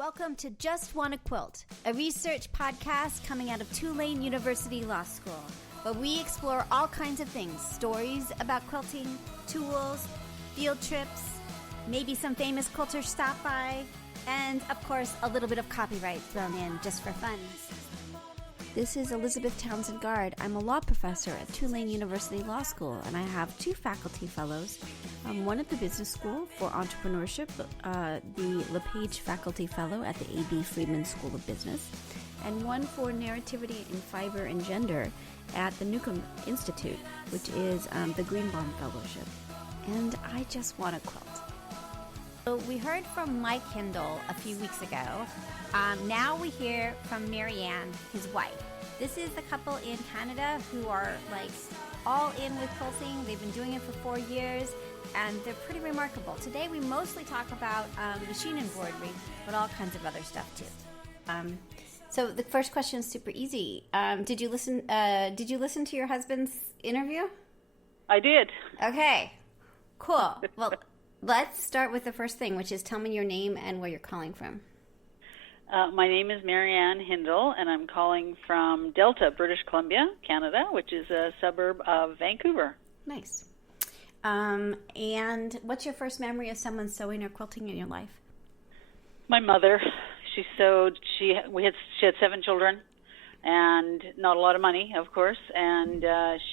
Welcome to Just Wanna Quilt, a research podcast coming out of Tulane University Law School, where we explore all kinds of things, stories about quilting, tools, field trips, maybe some famous quilters stop by, and, of course, a little bit of copyright thrown in just for fun. This is Elizabeth Townsend Guard. I'm a law professor at Tulane University Law School, and I have two faculty fellows, one at the Business School for Entrepreneurship, the LePage Faculty Fellow at the A.B. Friedman School of Business, and one for Narrativity in Fiber and Gender at the Newcomb Institute, which is the Greenbaum Fellowship. And I just want to quilt. So we heard from Mike Hindle a few weeks ago. Now we hear from MaryAnn, his wife. This is the couple in Canada who are like all in with quilting. They've been doing it for 4 years, and they're pretty remarkable. Today we mostly talk about machine embroidery, but all kinds of other stuff too. So the first question is super easy. Did you listen to your husband's interview? I did. Okay, cool. Well, let's start with the first thing, which is tell me your name and where you're calling from. My name is MaryAnn Hindle, and I'm calling from Delta, British Columbia, Canada, which is a suburb of Vancouver. Nice. And what's your first memory of someone sewing or quilting in your life? My mother. She sewed. She had 7 children, and not a lot of money, of course. And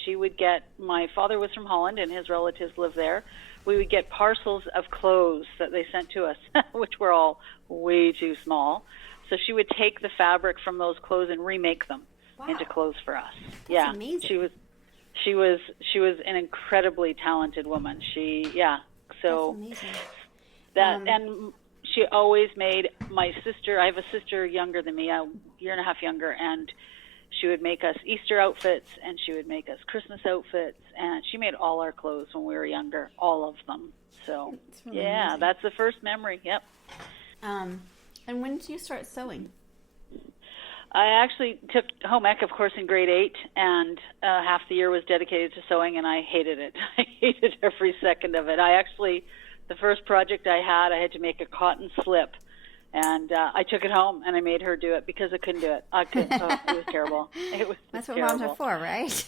she would get. My father was from Holland, and his relatives lived there. We would get parcels of clothes that they sent to us, which were all way too small. So she would take the fabric from those clothes and remake them into clothes for us. That's amazing. She was an incredibly talented woman. So that's amazing. And she always made my sister. I have a sister younger than me, a year and a half younger, and she would make us Easter outfits, and she would make us Christmas outfits, and she made all our clothes when we were younger, all of them. So, really amazing. That's the first memory, yep. And when did you start sewing? I actually took home ec, of course, in grade 8, and half the year was dedicated to sewing, and I hated it. I hated every second of it. The first project I had to make a cotton slip. And I took it home, and I made her do it because I couldn't do it. It was terrible. That's what moms are for, right?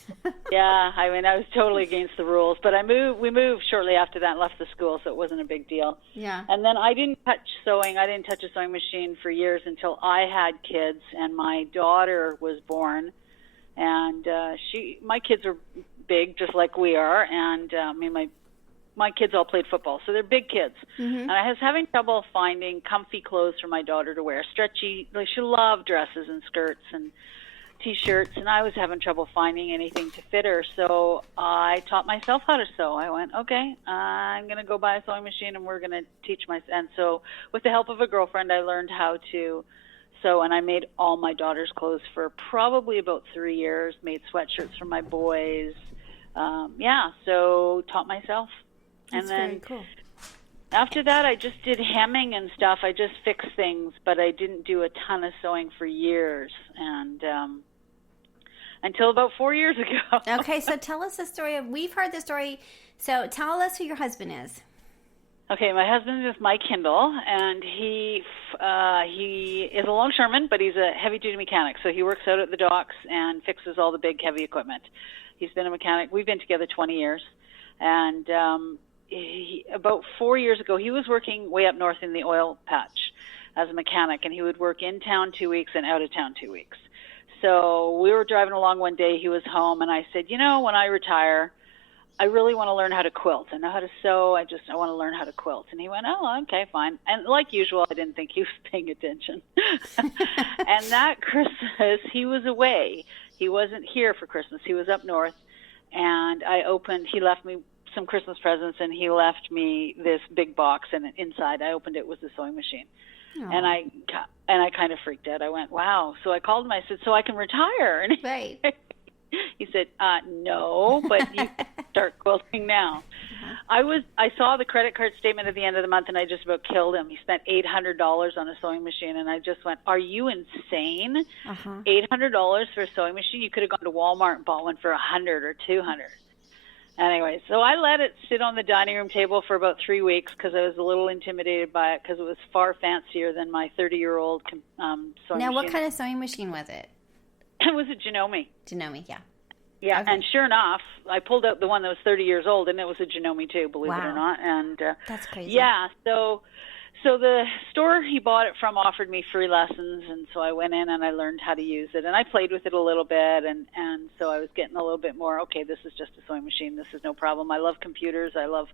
Yeah, I mean, I was totally against the rules. But we moved shortly after that and left the school, so it wasn't a big deal. Yeah. And then I didn't touch sewing. I didn't touch a sewing machine for years until I had kids, and my daughter was born. And my kids are big, just like we are. And my kids all played football, so they're big kids. Mm-hmm. And I was having trouble finding comfy clothes for my daughter to wear. Stretchy, she loved dresses and skirts and T-shirts, and I was having trouble finding anything to fit her. So I taught myself how to sew. I went, okay, I'm going to go buy a sewing machine, and we're going to teach myself. And so with the help of a girlfriend, I learned how to sew, and I made all my daughter's clothes for probably about 3 years, made sweatshirts for my boys. So taught myself. That's and then very cool. After that, I just did hemming and stuff. I just fixed things, but I didn't do a ton of sewing for years, and until about 4 years ago. Okay, so tell us the story. We've heard the story, so tell us who your husband is. Okay, my husband is Mike Hindle, and he is a longshoreman, but he's a heavy-duty mechanic, so he works out at the docks and fixes all the big, heavy equipment. He's been a mechanic. We've been together 20 years, and about 4 years ago, he was working way up north in the oil patch as a mechanic, and he would work in town 2 weeks and out of town 2 weeks. So we were driving along one day. He was home, and I said, when I retire, I really want to learn how to quilt. I know how to sew. I want to learn how to quilt. And he went, oh, okay, fine. And like usual, I didn't think he was paying attention. And that Christmas, he was away. He wasn't here for Christmas. He was up north, and he left me some Christmas presents, and he left me this big box, and inside I opened it was a sewing machine. Aww. And I kind of freaked out. I went, wow. So I called him. I said, so I can retire? And right. He said, no, but you can start quilting now. Uh-huh. I saw the credit card statement at the end of the month, and I just about killed him. He spent $800 on a sewing machine, and I just went, are you insane? Uh-huh. $800 for a sewing machine? You could have gone to Walmart and bought one for $100 or $200. Anyway, so I let it sit on the dining room table for about 3 weeks because I was a little intimidated by it because it was far fancier than my 30-year-old sewing machine. Now, what kind of sewing machine was it? It was a Janome. Janome, yeah. Yeah, Okay. and sure enough, I pulled out the one that was 30 years old, and it was a Janome too, believe it or not. And that's crazy. Yeah, so the store he bought it from offered me free lessons, and so I went in and I learned how to use it, and I played with it a little bit, and so I was getting a little bit more, okay, this is just a sewing machine, this is no problem. I love computers, I love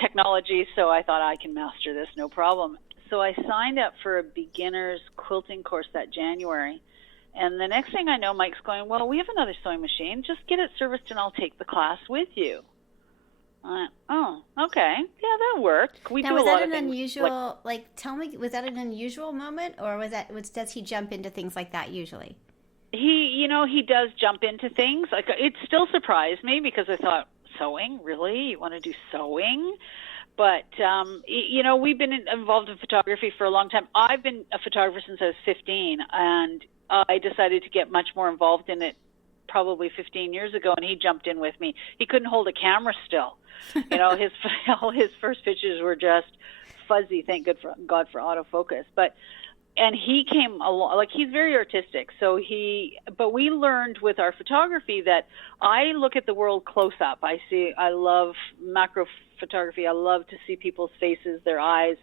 technology, so I thought I can master this, no problem. So I signed up for a beginner's quilting course that January. And the next thing I know, Mike's going, well, we have another sewing machine. Just get it serviced and I'll take the class with you. Oh, okay. Yeah, that'll work. We do a lot of things. Unusual, tell me, was that an unusual moment, or does he jump into things like that usually? He does jump into things. Like, it still surprised me because I thought, sewing? Really? You want to do sewing? But, we've been involved in photography for a long time. I've been a photographer since I was 15, and I decided to get much more involved in it probably 15 years ago, and he jumped in with me. He couldn't hold a camera still. All his first pictures were just fuzzy, thank God for autofocus. And he came along, he's very artistic. But we learned with our photography that I look at the world close up. I love macro photography. I love to see people's faces, their eyes.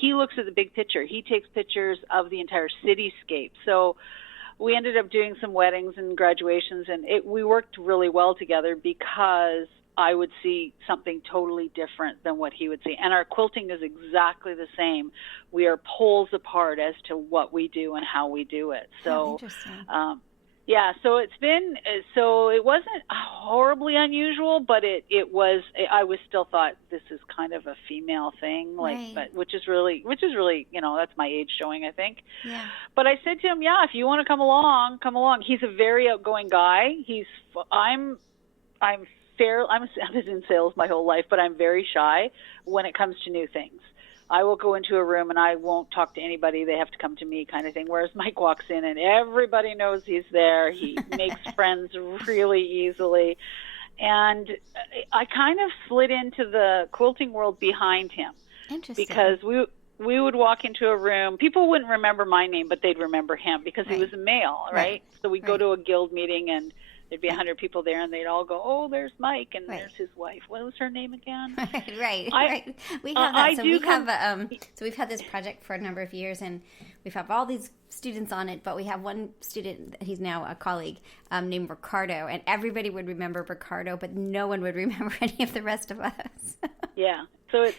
He looks at the big picture. He takes pictures of the entire cityscape. So we ended up doing some weddings and graduations, and we worked really well together because I would see something totally different than what he would see. And our quilting is exactly the same. We are poles apart as to what we do and how we do it. So, so it wasn't horribly unusual, but I was still thought this is kind of a female thing, but which is really, that's my age showing, I think. Yeah. But I said to him, if you want to come along, come along. He's a very outgoing guy. I'm in sales my whole life, but I'm very shy when it comes to new things. I will go into a room and I won't talk to anybody. They have to come to me, kind of thing. Whereas Mike walks in and everybody knows he's there. He makes friends really easily. And I kind of slid into the quilting world behind him. Interesting. Because we would walk into a room. People wouldn't remember my name, but they'd remember him because he was a male, right? So we'd go to a guild meeting and there'd be 100 people there, and they'd all go, "Oh, there's Mike, and there's his wife. What was her name again?" Right. We have that. So we've had this project for a number of years, and we've had all these students on it. But we have one student, he's now a colleague, named Ricardo, and everybody would remember Ricardo, but no one would remember any of the rest of us. Yeah. So it's.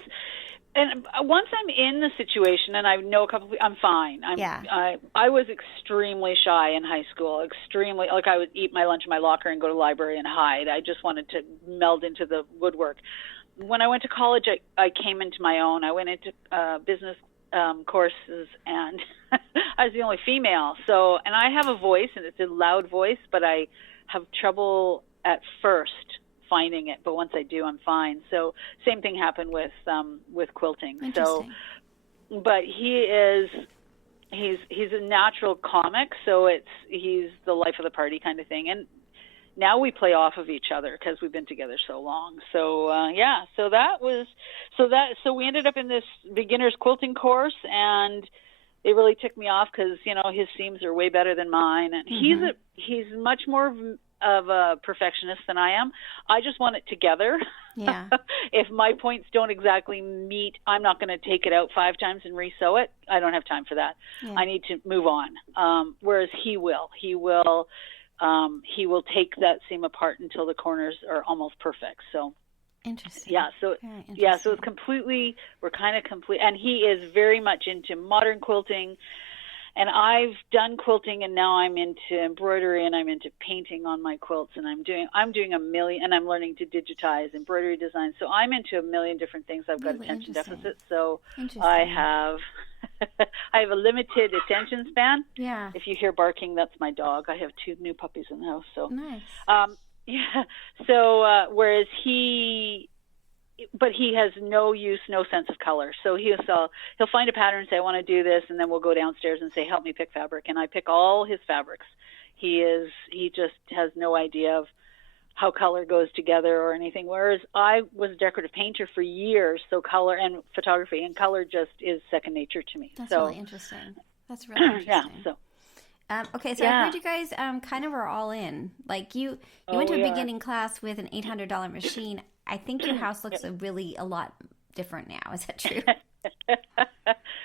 And once I'm in the situation and I know a couple of people, I'm fine. I was extremely shy in high school, I would eat my lunch in my locker and go to the library and hide. I just wanted to meld into the woodwork. When I went to college, I came into my own. I went into business courses, and I was the only female. And I have a voice, and it's a loud voice, but I have trouble at first finding it, but once I do, I'm fine. So same thing happened with quilting. So, but he's a natural comic, so he's the life of the party kind of thing. And now we play off of each other because we've been together so long. So so we ended up in this beginner's quilting course, and it really ticked me off because his seams are way better than mine, and he's much more of a perfectionist than I am. I just want it together. Yeah. If my points don't exactly meet, I'm not going to take it out 5 times and re-sew it. I don't have time for that. Yeah. I need to move on. Whereas he will take that seam apart until the corners are almost perfect. So interesting. Yeah. So it's we're kind of complete. And he is very much into modern quilting. And I've done quilting, and now I'm into embroidery, and I'm into painting on my quilts, and I'm doing a million, and I'm learning to digitize embroidery design. So I'm into a million different things. I've got attention deficit, so I have a limited attention span. Yeah. If you hear barking, that's my dog. I have 2 new puppies in the house. So nice. Yeah. So whereas he has no sense of color. So he'll find a pattern and say, I want to do this, and then we'll go downstairs and say, help me pick fabric. And I pick all his fabrics. He just has no idea of how color goes together or anything. Whereas I was a decorative painter for years, so color and photography and color just is second nature to me. That's so, really interesting. That's really interesting. Yeah. So. Okay, so I heard you guys kind of are all in. Like you went to a beginning class with an $800 machine. I think your house looks a lot different now. Is that true?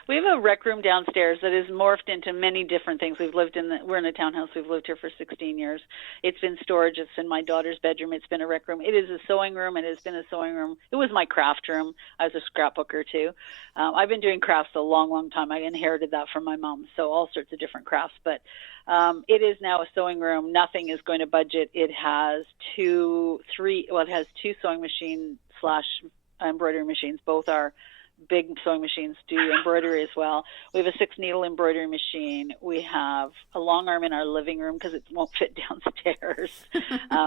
We have a rec room downstairs that is morphed into many different things. We're in a townhouse. We've lived here for 16 years. It's been storage. It's in my daughter's bedroom. It's been a rec room. It is a sewing room. It has been a sewing room. It was my craft room. I was a scrapbooker too. I've been doing crafts a long, long time. I inherited that from my mom. So all sorts of different crafts. But it is now a sewing room. Nothing is going to budget. It has two sewing machine / embroidery machines. Both are big sewing machines, do embroidery as well. We have a 6-needle embroidery machine. We have a long arm in our living room because it won't fit downstairs.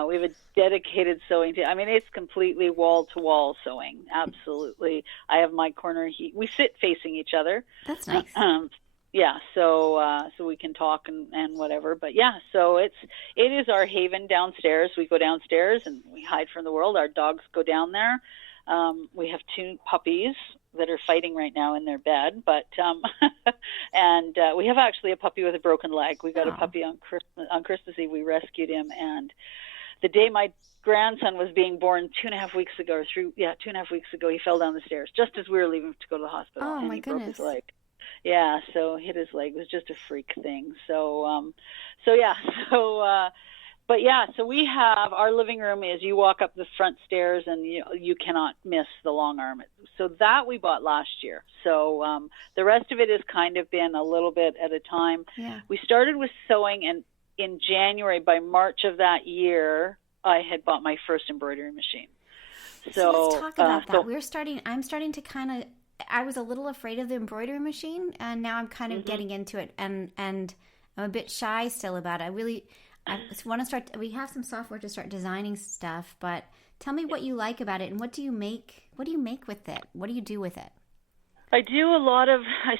We have a dedicated sewing table. I mean, it's completely wall-to-wall sewing. Absolutely. I have my corner. We sit facing each other. That's nice. So we can talk and whatever. But so it is our haven downstairs. We go downstairs and we hide from the world. Our dogs go down there. We have 2 puppies that are fighting right now in their bed, but and we have actually a puppy with a broken leg. We got a puppy on Christmas Eve. We rescued him, and the day my grandson was being born 2.5 weeks ago, 2.5 weeks ago, he fell down the stairs just as we were leaving to go to the hospital. Oh, and my goodness! Broke his leg. Yeah, so hit his leg. It was just a freak thing. So we have our living room is you walk up the front stairs and you cannot miss the long arm. So that we bought last year. So the rest of it has kind of been a little bit at a time. Yeah. We started with sewing, and in January, by March of that year, I had bought my first embroidery machine. So let's talk about that. I'm starting to kind of, I was a little afraid of the embroidery machine, and now I'm kind of getting into it, and I'm a bit shy still about it. I want to start. We have some software to start designing stuff, but tell me what you like about it, and what do you make? What do you make with it? What do you do with it? I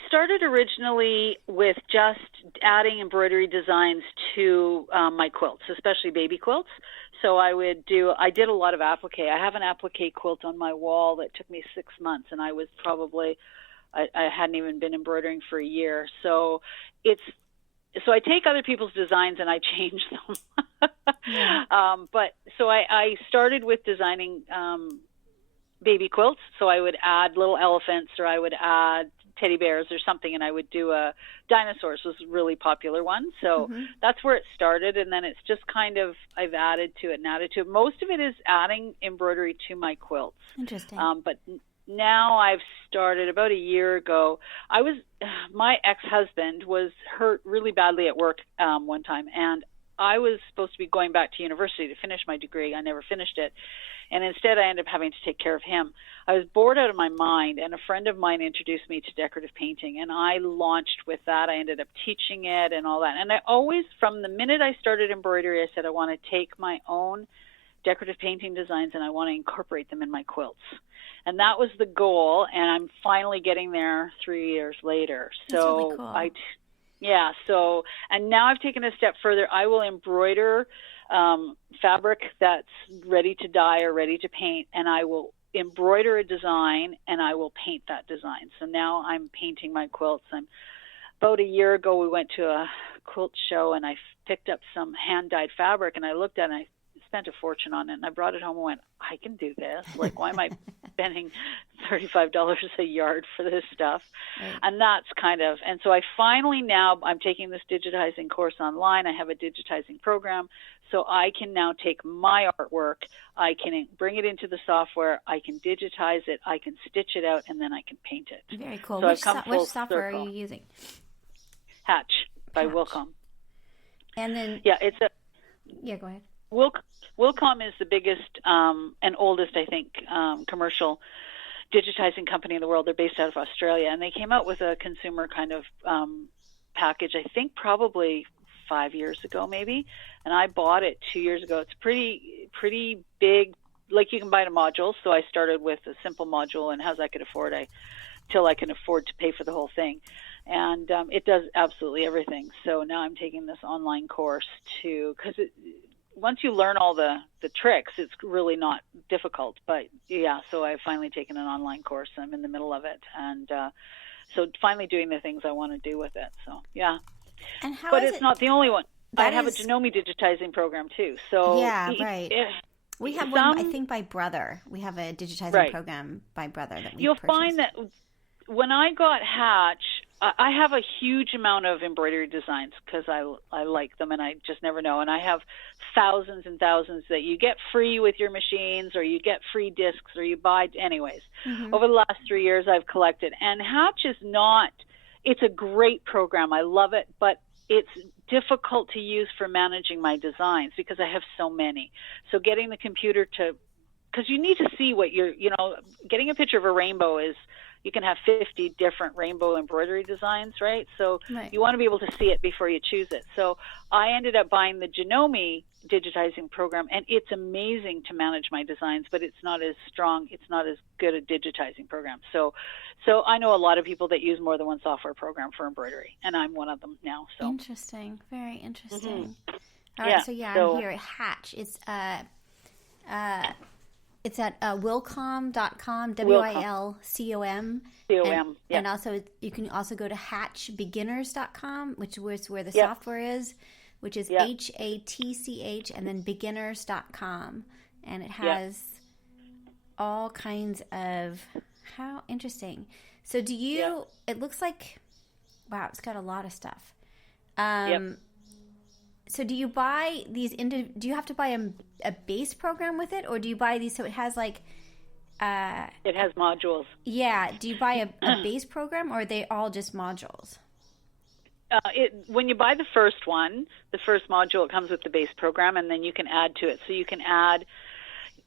started originally with just adding embroidery designs to my quilts, especially baby quilts. So I did a lot of applique. I have an applique quilt on my wall that took me 6 months, and I hadn't even been embroidering for a year. So I take other people's designs and I change them. I started with designing baby quilts. So I would add little elephants, or I would add teddy bears or something, and I would do dinosaurs was a really popular one. So that's where it started, and then it's just kind of I've added to it. Most of it is adding embroidery to my quilts. Interesting. But now I've started about a year ago. My ex-husband was hurt really badly at work one time, and I was supposed to be going back to university to finish my degree. I never finished it, and instead I ended up having to take care of him. I was bored out of my mind, and a friend of mine introduced me to decorative painting, and I launched with that. I ended up teaching it and all that. And I always, from the minute I started embroidery, I said I want to take my own decorative painting designs and I want to incorporate them in my quilts. And that was the goal, and I'm finally getting there 3 years later. That's really cool. And now I've taken a step further. I will embroider fabric that's ready to dye or ready to paint, and I will embroider a design and I will paint that design. So now I'm painting my quilts. About a year ago, we went to a quilt show, and I picked up some hand-dyed fabric, and I looked at it, and I spent a fortune on it, and I brought it home and went, I can do this. Like, why am I spending $35 a yard for this stuff? Right. And that's and so I finally now, I'm taking this digitizing course online. I have a digitizing program, so I can now take my artwork, I can bring it into the software, I can digitize it, I can stitch it out, and then I can paint it. Very cool. So which software are you using? Hatch by Wilcom. And then... Yeah, go ahead. Wilcom is the biggest and oldest, I think, commercial digitizing company in the world. They're based out of Australia, and they came out with a consumer kind of package, I think probably 5 years ago maybe, and I bought it 2 years ago. It's pretty big, like you can buy it a module, so I started with a simple module, and as I could afford, till I can afford to pay for the whole thing. And it does absolutely everything. So now I'm taking this online course because once you learn all the tricks, it's really not difficult. But yeah, so I've finally taken an online course. I'm in the middle of it, and so finally doing the things I want to do with it. So yeah. And how but is it's it, not the only one. I have a is, Janome digitizing program too. So yeah, right. We have one, I think, by Brother. We have a digitizing program by Brother that we You'll purchased. find that when I got Hatch, I have a huge amount of embroidery designs because I like them and I just never know. And I have thousands and thousands that you get free with your machines, or you get free discs, or you buy. Anyways, over the last 3 years, I've collected. And Hatch is not, it's a great program. I love it, but it's difficult to use for managing my designs because I have so many. So getting the computer to, because you need to see what you're, getting a picture of a rainbow is, you can have 50 different rainbow embroidery designs, right? So you want to be able to see it before you choose it. So I ended up buying the Janome digitizing program, and it's amazing to manage my designs, but it's not as strong. It's not as good a digitizing program. So I know a lot of people that use more than one software program for embroidery, and I'm one of them now. So interesting, very interesting. All right, so I'm here at Hatch. It's at wilcom.com, WILCOM. And also you can also go to hatchbeginners.com, which is where the software is, which is HATCH, and then beginners.com. And it has all kinds of, how interesting. So do you, it looks like, wow, it's got a lot of stuff. So do you buy these do you have to buy a base program with it, or do you buy these so it has like it has modules? Yeah. Do you buy a base program, or are they all just modules? When you buy the first one, the first module, it comes with the base program, and then you can add to it. So you can add,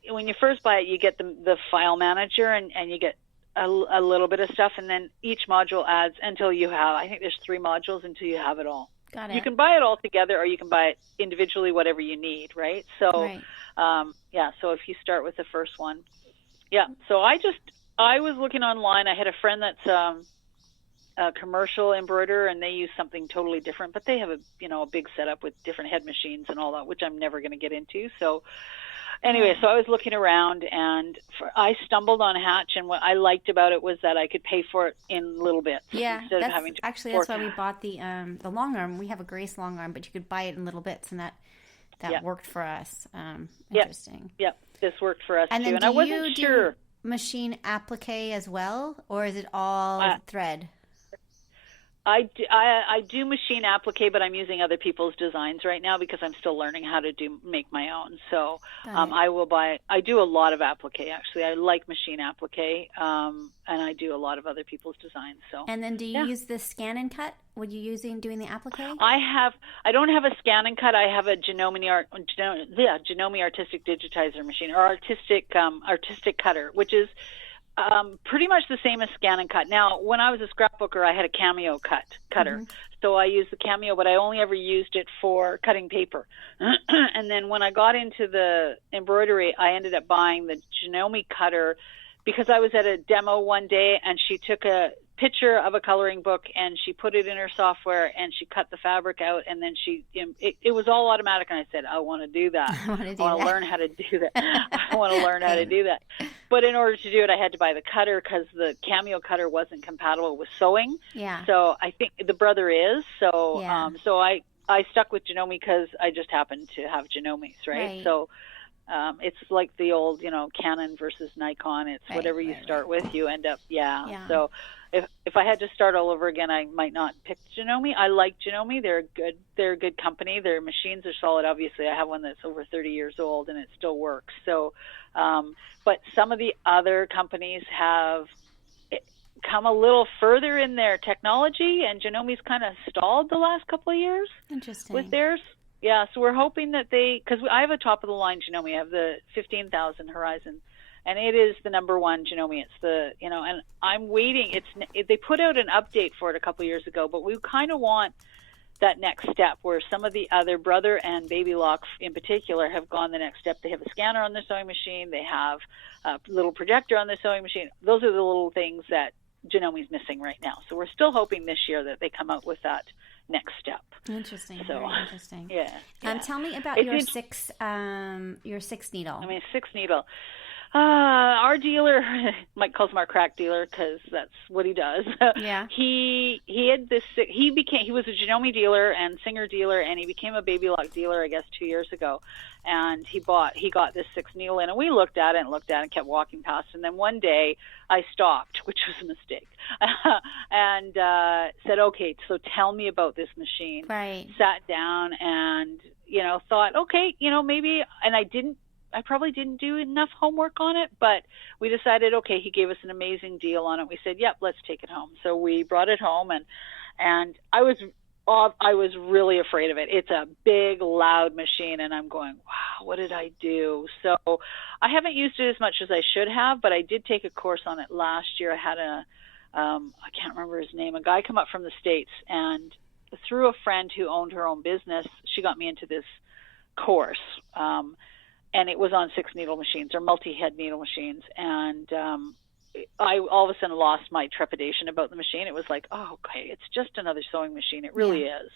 when you first buy it, you get the file manager, and you get a little bit of stuff, and then each module adds until you have, I think there's 3 modules until you have it all. Got it. You can buy it all together, or you can buy it individually, whatever you need, right? So, so if you start with the first one. So I was looking online. I had a friend that's a commercial embroiderer, and they use something totally different, but they have a big setup with different head machines and all that, which I'm never going to get into. So anyway, so I was looking around, and I stumbled on Hatch, and what I liked about it was that I could pay for it in little bits instead of having to. Actually, that's why we bought the long arm. We have a Grace long arm, but you could buy it in little bits, and that worked for us. Interesting. Yep, this worked for us and too. Then and I wasn't sure. Machine applique as well, or is it all thread? I do machine applique, but I'm using other people's designs right now because I'm still learning how to make my own. So I do a lot of applique, actually. I like machine applique, and I do a lot of other people's designs. So. And then do you use the scan and cut? Would you using doing the applique? I don't have a scan and cut. I have a Janome artistic digitizer machine, or artistic cutter, which is pretty much the same as scan and cut. Now, when I was a scrapbooker, I had a Cameo cutter. So I used the Cameo, but I only ever used it for cutting paper. And then when I got into the embroidery, I ended up buying the Janome cutter because I was at a demo one day, and she took a picture of a coloring book, and she put it in her software, and she cut the fabric out, and then it was all automatic, and I said, I want to do that. I want to learn how to do that. I want to learn how to do that. But in order to do it, I had to buy the cutter because the Cameo cutter wasn't compatible with sewing. Yeah. So I think the Brother is. So so I stuck with Janome because I just happened to have Janomes, right? So it's like the old, Canon versus Nikon. It's whatever you start with, you end up, So if I had to start all over again, I might not pick Janome. I like Janome. They're a good company. Their machines are solid. Obviously, I have one that's over 30 years old, and it still works. So, but some of the other companies have come a little further in their technology, and Janome's kind of stalled the last couple of years. Interesting. With theirs. Yeah, so we're hoping that because I have a top-of-the-line Janome. I have the 15,000 Horizon, and it is the number one Janome. It's the, and I'm waiting. They put out an update for it a couple of years ago, but we kind of want that next step where some of the other Brother and Baby Lock in particular have gone the next step. They have a scanner on their sewing machine. They have a little projector on their sewing machine. Those are the little things that Genomi's missing right now. So we're still hoping this year that they come out with that next step. Interesting. So, very interesting. Yeah. Tell me about your six needle. I mean, 6 needle. Our dealer, Mike calls him our crack dealer because that's what he does. Yeah. He had this. He was a Genomi dealer and Singer dealer, and he became a baby lock dealer, I guess, 2 years ago. And he got this 6 needle in, and we looked at it and kept walking past. And then one day I stopped, which was a mistake, and said, "Okay, so tell me about this machine." Right. Sat down and thought, okay, maybe, and I probably didn't do enough homework on it, but we decided, okay, he gave us an amazing deal on it. We said, yep, let's take it home. So we brought it home, and I was really afraid of it. It's a big, loud machine, and I'm going, wow, what did I do? So I haven't used it as much as I should have, but I did take a course on it last year. I had I can't remember his name, a guy come up from the States, and through a friend who owned her own business, she got me into this course. And it was on 6 needle machines or multi-head needle machines. And I all of a sudden lost my trepidation about the machine. It was like, oh, okay, it's just another sewing machine. It really is.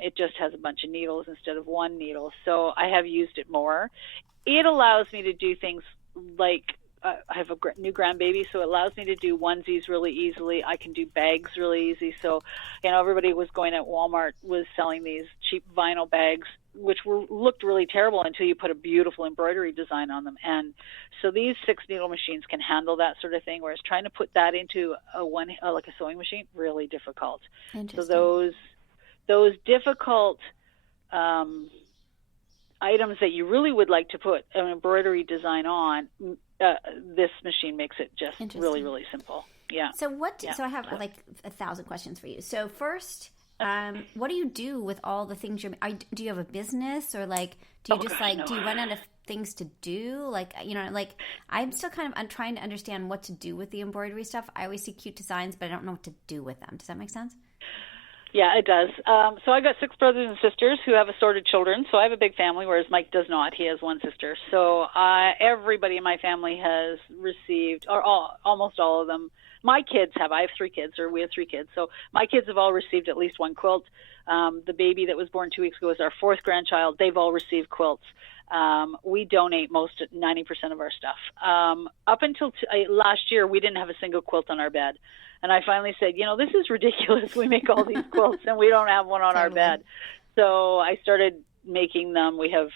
It just has a bunch of needles instead of one needle. So I have used it more. It allows me to do things like I have a new grandbaby, so it allows me to do onesies really easily. I can do bags really easy. So, everybody was going at Walmart was selling these cheap vinyl bags, which looked really terrible until you put a beautiful embroidery design on them. And so these 6 needle machines can handle that sort of thing, whereas trying to put that into like a sewing machine, really difficult. So those difficult items that you really would like to put an embroidery design on, this machine makes it just really, really simple. Yeah. So so I have like 1,000 questions for you. So first, what do you do with all the things do you have a business, or like, do you do you run out of things to do? Like, I'm still I'm trying to understand what to do with the embroidery stuff. I always see cute designs, but I don't know what to do with them. Does that make sense? Yeah, it does. So I got 6 brothers and sisters who have assorted children. So I have a big family, whereas Mike does not. He has 1 sister. So everybody in my family has received, or almost all of them. My kids have. I have 3 kids, or we have 3 kids. So my kids have all received at least 1 quilt. The baby that was born 2 weeks ago is our 4th grandchild. They've all received quilts. We donate 90% of our stuff. Up until last year, we didn't have a single quilt on our bed. And I finally said, this is ridiculous. We make all these quilts and we don't have one on our bed. So I started making them. We have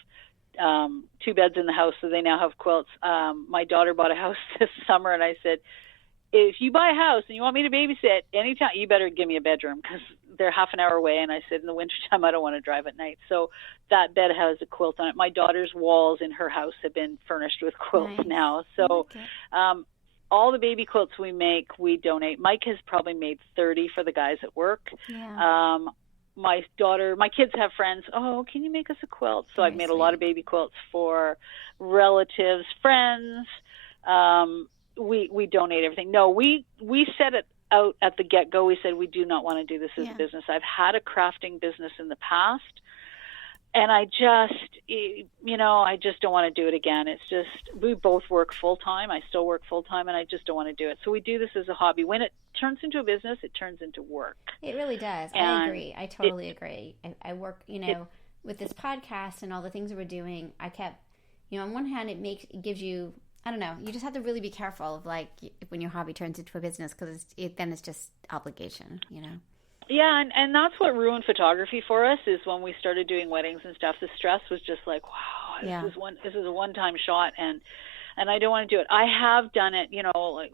2 beds in the house, so they now have quilts. My daughter bought a house this summer, and I said, if you buy a house and you want me to babysit anytime, you better give me a bedroom, because they're half an hour away. And I said, in the wintertime, I don't want to drive at night. So that bed has a quilt on it. My daughter's walls in her house have been furnished with quilts now. So all the baby quilts we make, we donate. Mike has probably made 30 for the guys at work. Yeah. My kids have friends. Oh, can you make us a quilt? So I've made a lot of baby quilts for relatives, friends. We donate everything. No, we set it out at the get-go. We said we do not want to do this as a business. I've had a crafting business in the past, and I just don't want to do it again. It's just, we both work full-time. I still work full-time, and I just don't want to do it. So we do this as a hobby. When it turns into a business, it turns into work. It really does. I agree. I totally agree. I work, with this podcast and all the things that we're doing, I kept, on one hand, it gives you, I don't know, you just have to really be careful of, like, when your hobby turns into a business, because then it's just obligation, Yeah, and that's what ruined photography for us, is when we started doing weddings and stuff. The stress was just like, wow, this is a one-time shot, and I don't want to do it. I have done it, like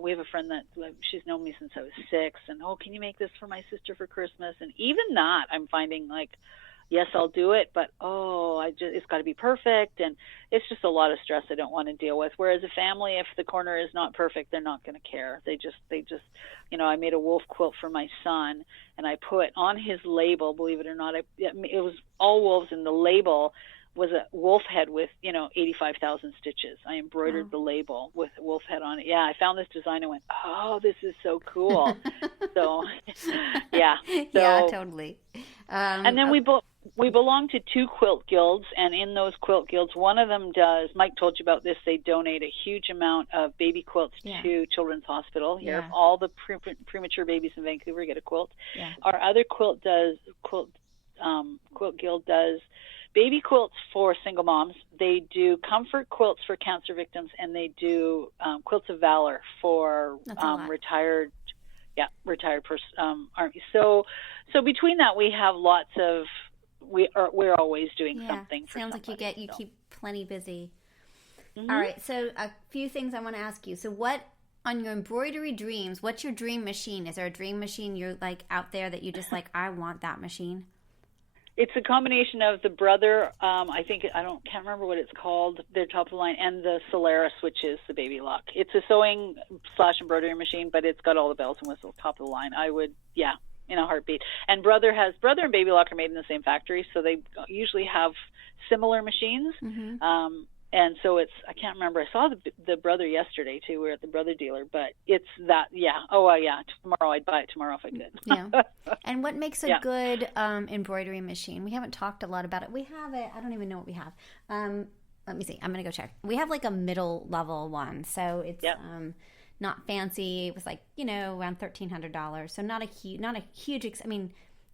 we have a friend that she's known me since I was 6, and can you make this for my sister for Christmas? And even that, I'm finding, like, yes, I'll do it, but it's got to be perfect, and it's just a lot of stress I don't want to deal with. Whereas a family, if the corner is not perfect, they're not going to care. They just, I made a wolf quilt for my son, and I put on his label, believe it or not, it was all wolves, and the label was a wolf head with 85,000 stitches. I embroidered the label with a wolf head on it. Yeah, I found this design and went, oh, this is so cool. So, yeah. Yeah, totally. And then we both. We belong to 2 quilt guilds, and in those quilt guilds, one of them does, Mike told you about this, they donate a huge amount of baby quilts to Children's Hospital here. Yeah. All the premature babies in Vancouver get a quilt. Yeah. Our other quilt guild does baby quilts for single moms. They do comfort quilts for cancer victims, and they do quilts of valor for retired army. So between that, we have lots of. We're always doing something for sounds somebody, like you keep plenty busy. Mm-hmm. All right, so a few things I want to ask you. So what, on your embroidery dreams, what's your dream machine? Is there a dream machine you're like out there that you just like, I want that machine? It's a combination of the Brother, I can't remember what it's called, their top of the line, and the Solaris, which is the Baby Lock. It's a sewing / embroidery machine, but it's got all the bells and whistles, top of the line. I would, in a heartbeat. And Brother and Baby Lock are made in the same factory, so they usually have similar machines. Mm-hmm. And so I can't remember. I saw the Brother yesterday too. We were at the Brother dealer, but it's that, tomorrow I'd buy it tomorrow if I could. Yeah. And what makes a good embroidery machine? We haven't talked a lot about it. We have it. I don't even know what we have. Let me see. I'm going to go check. We have like a middle level one. So it's not fancy. It was like, around $1,300. So not a huge, an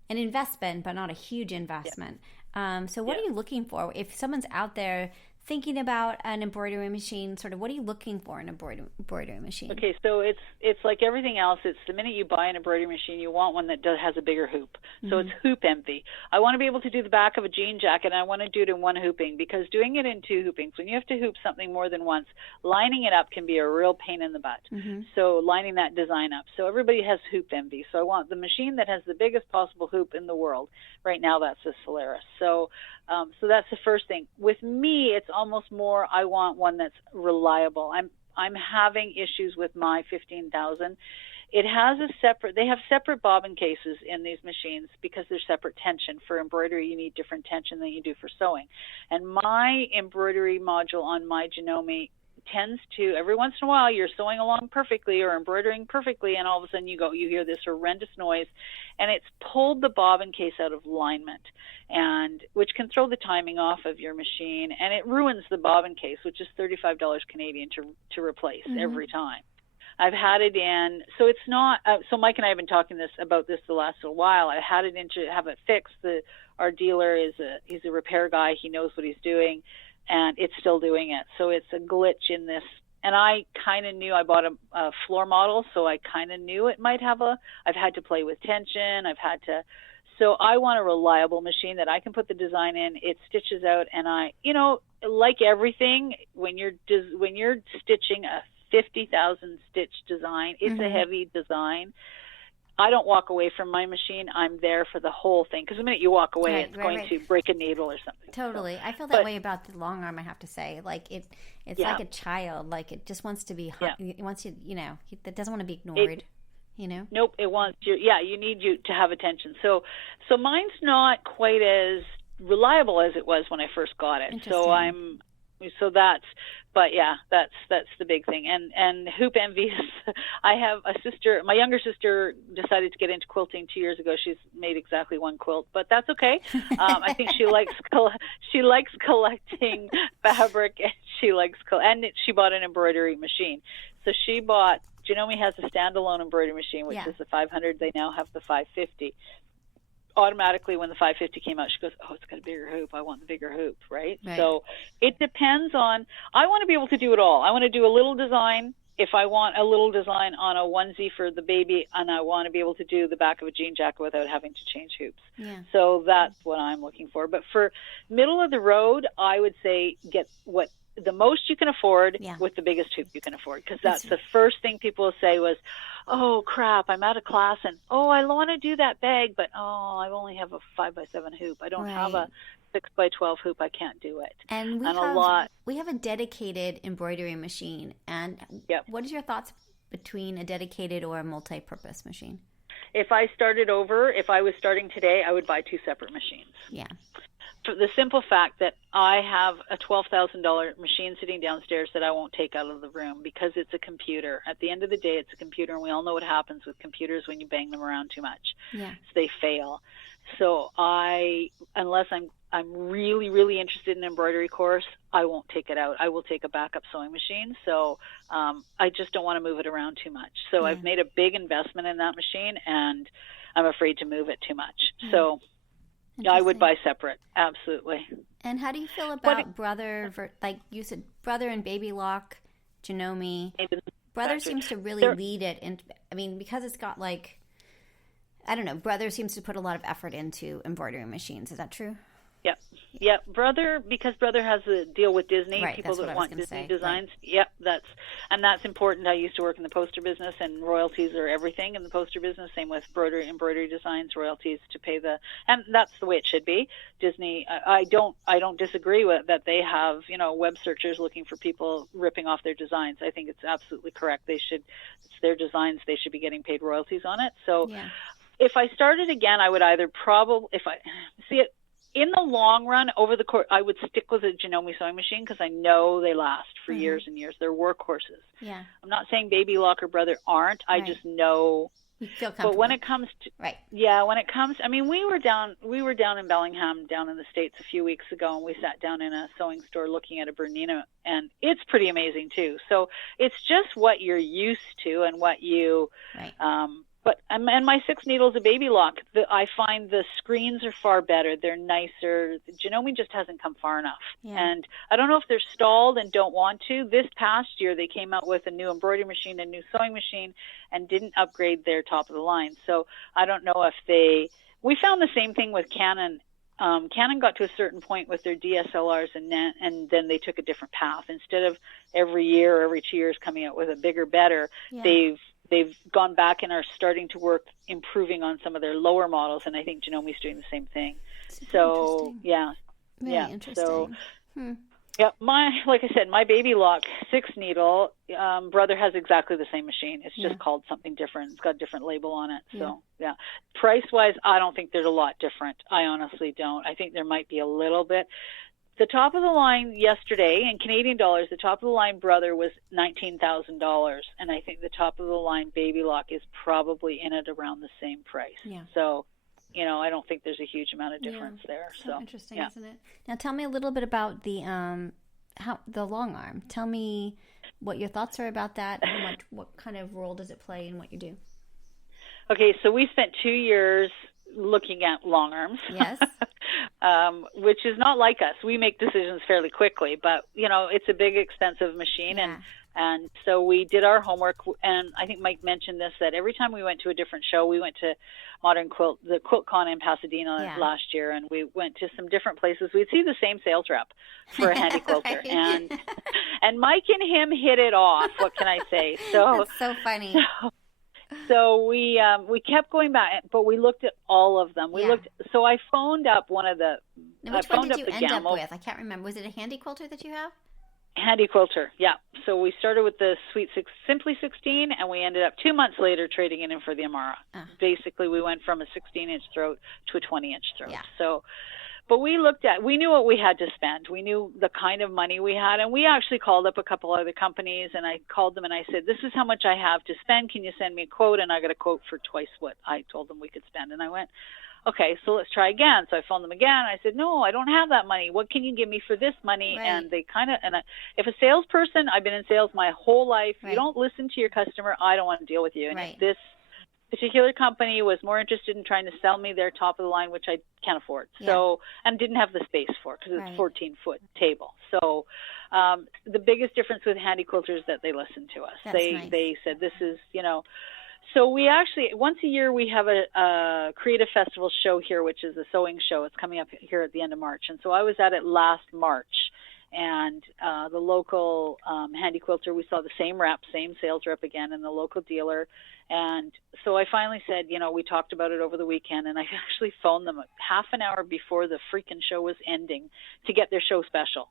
investment, but not a huge investment. So what are you looking for? If someone's out there thinking about an embroidery machine, sort of what are you looking for in an embroidery machine? Okay, so it's like everything else. It's the minute you buy an embroidery machine, you want one that has a bigger hoop. Mm-hmm. So it's hoop envy. I want to be able to do the back of a jean jacket, and I want to do it in one hooping, because doing it in 2 hoopings, when you have to hoop something more than once, lining it up can be a real pain in the butt. Mm-hmm. So lining that design up. So everybody has hoop envy. So I want the machine that has the biggest possible hoop in the world. Right now, that's the Solaris. So that's the first thing. With me, it's almost more, I want one that's reliable. I'm having issues with my 15,000. It has they have separate bobbin cases in these machines because they're separate tension. For embroidery, you need different tension than you do for sewing. And my embroidery module on my Janome tends to, every once in a while, you're sewing along perfectly or embroidering perfectly, and all of a sudden you hear this horrendous noise, and it's pulled the bobbin case out of alignment, and which can throw the timing off of your machine, and it ruins the bobbin case, which is $35 Canadian to replace every time. I've had it in, so it's not, so Mike and I have been talking about this the last little while. I had it in to have it fixed. Our dealer he's a repair guy. He knows what he's doing, and it's still doing it. So it's a glitch in this. And I kind of knew, I bought a floor model, so I kind of knew it might have I've had to play with tension. So I want a reliable machine that I can put the design in, it stitches out, and like everything, when you're stitching a 50,000 stitch design, it's a heavy design. I don't walk away from my machine. I'm there for the whole thing, because the minute you walk away, it's going to break a needle or something. Totally. So, I feel that way about the long arm, I have to say. Like it's like a child. Like it just wants to be, it wants you, it doesn't want to be ignored. Nope, it wants you. Yeah, you need you to have attention. So mine's not quite as reliable as it was when I first got it. That's the big thing. And hoop envy is, I have a sister, my younger sister decided to get into quilting 2 years ago. She's made exactly one quilt, but that's okay. I think she likes collecting fabric, and she bought an embroidery machine. So she bought, Janome has a standalone embroidery machine, which is the 500. They now have the 550. Automatically, when the 550 came out, she goes, it's got a bigger hoop. I want the bigger hoop, right? So it depends on, I want to be able to do it all. I want to do a little design if I want a little design on a onesie for the baby, and I want to be able to do the back of a jean jacket without having to change hoops. Yeah. So that's what I'm looking for. But for middle of the road, I would say get what the most you can afford with the biggest hoop you can afford, because that's the first thing people will say was, oh crap, I'm out of class, and I want to do that bag, but I only have a 5x7 hoop. I don't have a 6x12 hoop. I can't do it. And we have a dedicated embroidery machine. And what is your thoughts between a dedicated or a multi-purpose machine? If I was starting today, I would buy 2 separate machines. Yeah. For the simple fact that I have a $12,000 machine sitting downstairs that I won't take out of the room, because it's a computer. At the end of the day, it's a computer, and we all know what happens with computers when you bang them around too much. Yeah. So they fail. So unless I'm really, really interested in an embroidery course, I won't take it out. I will take a backup sewing machine. So I just don't want to move it around too much. So I've made a big investment in that machine, and I'm afraid to move it too much. So I would buy separate. Absolutely. And how do you feel about Brother, like you said, Brother and Baby Lock, Janome? Brother seems to really lead it. And I mean, because it's got like, I don't know, Brother seems to put a lot of effort into embroidery machines. Is that true? Yeah. Brother, because Brother has a deal with Disney, right, people that want Disney designs. Right. Yeah, that's important. I used to work in the poster business, and royalties are everything in the poster business. Same with embroidery designs, royalties to pay and that's the way it should be. Disney, I don't disagree with that. They have, web searchers looking for people ripping off their designs. I think it's absolutely correct. It's their designs. They should be getting paid royalties on it. So if I started again, I would either see it. In the long run, over the course, I would stick with a Janome sewing machine because I know they last for years and years. They're workhorses. Yeah. I'm not saying Baby Lock or Brother aren't. I just know. You feel comfortable. But when it comes to I mean, we were down in Bellingham, down in the States a few weeks ago, and we sat down in a sewing store looking at a Bernina, and it's pretty amazing too. So it's just what you're used to and what you. Right. And my 6 needles of Baby Lock, I find the screens are far better. They're nicer. Janome just hasn't come far enough. Yeah. And I don't know if they're stalled and don't want to. This past year, they came out with a new embroidery machine, a new sewing machine, and didn't upgrade their top of the line. So I don't know if we found the same thing with Canon. Canon got to a certain point with their DSLRs, and then they took a different path. Instead of every year or every 2 years coming out with a bigger, better, they've gone back and are starting to work improving on some of their lower models, and I think Janome's doing the same thing. So Very interesting. So like I said, my Baby Lock 6 needle, Brother has exactly the same machine. It's just called something different. It's got a different label on it. So price wise, I don't think there's a lot different. I honestly don't. I think there might be a little bit. The top of the line yesterday, in Canadian dollars, the top of the line Brother was $19,000, and I think the top of the line Baby Lock is probably in it around the same price. Yeah. So, I don't think there's a huge amount of difference there. So interesting, isn't it? Now, tell me a little bit about the long arm. Tell me what your thoughts are about that. And what kind of role does it play in what you do? Okay, so we spent 2 years looking at long arms. Yes. Which is not like us. We make decisions fairly quickly, but it's a big, expensive machine, and so we did our homework. And I think Mike mentioned this, that every time we went to a different show, we went to Modern Quilt, the QuiltCon in Pasadena last year, and we went to some different places. We'd see the same sales rep for a handy quilter, and Mike and him hit it off. What can I say? So that's so funny. So we kept going back, but we looked at all of them. So I phoned up one of the. Which one did you end up with? I can't remember. Was it a handy quilter that you have? Handy quilter, yeah. So we started with the Simply 16, and we ended up 2 months later trading it in for the Amara. Basically, we went from a 16-inch throat to a 20-inch throat. Yeah. So. But we knew what we had to spend. We knew the kind of money we had, and we actually called up a couple other companies, and I called them and I said, this is how much I have to spend. Can you send me a quote? And I got a quote for twice what I told them we could spend. And I went, okay, so let's try again. So I phoned them again. I said, no, I don't have that money. What can you give me for this money? Right. And they if a salesperson, I've been in sales my whole life, you don't listen to your customer, I don't want to deal with you. And if this particular company was more interested in trying to sell me their top of the line, which I can't afford. So, and didn't have the space for because it's a 14-foot table. So, the biggest difference with handy quilters is that they listen to us. They said, this is, So we actually, once a year, we have a creative festival show here, which is a sewing show. It's coming up here at the end of March. And so I was at it last March. And the local handy quilter, we saw the same rep, same sales rep again, and the local dealer. And so I finally said, we talked about it over the weekend, and I actually phoned them half an hour before the freaking show was ending to get their show special